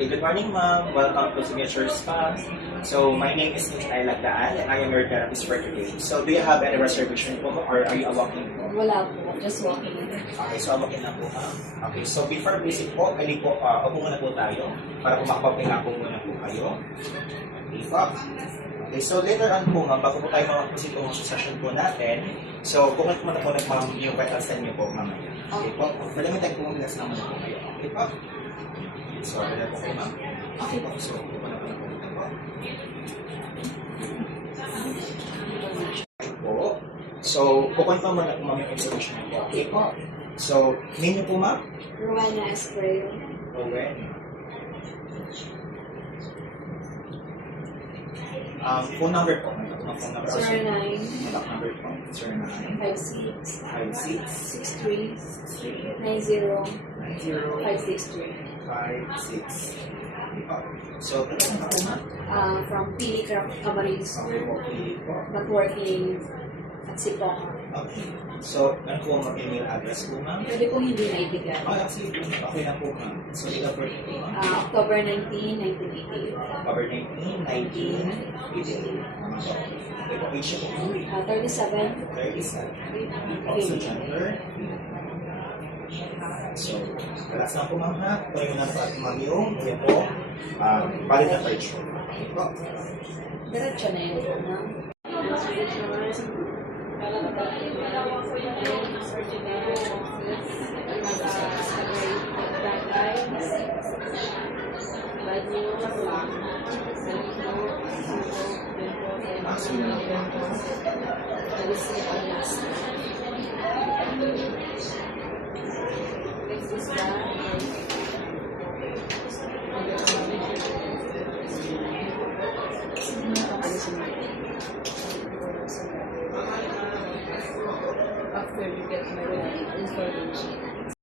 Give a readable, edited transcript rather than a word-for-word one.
Okay, good morning, ma'am. Welcome to Signature Spa. So, my name is Nintay Lagdaan, and I am your therapist for today. So, do you have any reservation po, or are you a walk-in po? Wala po, just walking. Okay, so walk-in na po, ma'am. Okay, so before visit po, pwede po, upo muna po tayo para po makapapila po muna po kayo. Okay po. Okay, so later on po, ma'am, bago po tayo makapusin po sa session po natin, so, kukot muna po ma'am yung vital sign niyo po, ma'am. Okay po. Pwede mo tayo po mag-glass naman po kayo. Okay po. So, wala po kayo, ma'am. Okay po. So, wala po na po dito po. Okay po. So, kukunta mo na po, ma'am, yung information niyo po. Okay po. So, name niyo po, ma'am? Rowena Espreyo. Owen. Phone number po. Ang phone number. 09 Contact number po. 09 56 56 63 90 90 563. 56. So, ano na po, ma'am? From Pili Camarines Okay po. Okay po. but working at Sipok. Okay. So, ano po ang email address po, ma'am? Pwede pong hindi naibigan. Actually, okay na po, ma'am. So, date of birth po, ma'am? October 19, 1988. October 19, 1988. Okay po, age po, ma'am? 37. 37. Also, gender. So, relax lang po, ma'am, ha? Tayo na po at ma'am yung po, valid na card show. Okay po. Diretso na yun po na. Sige na lang po. After you get my information.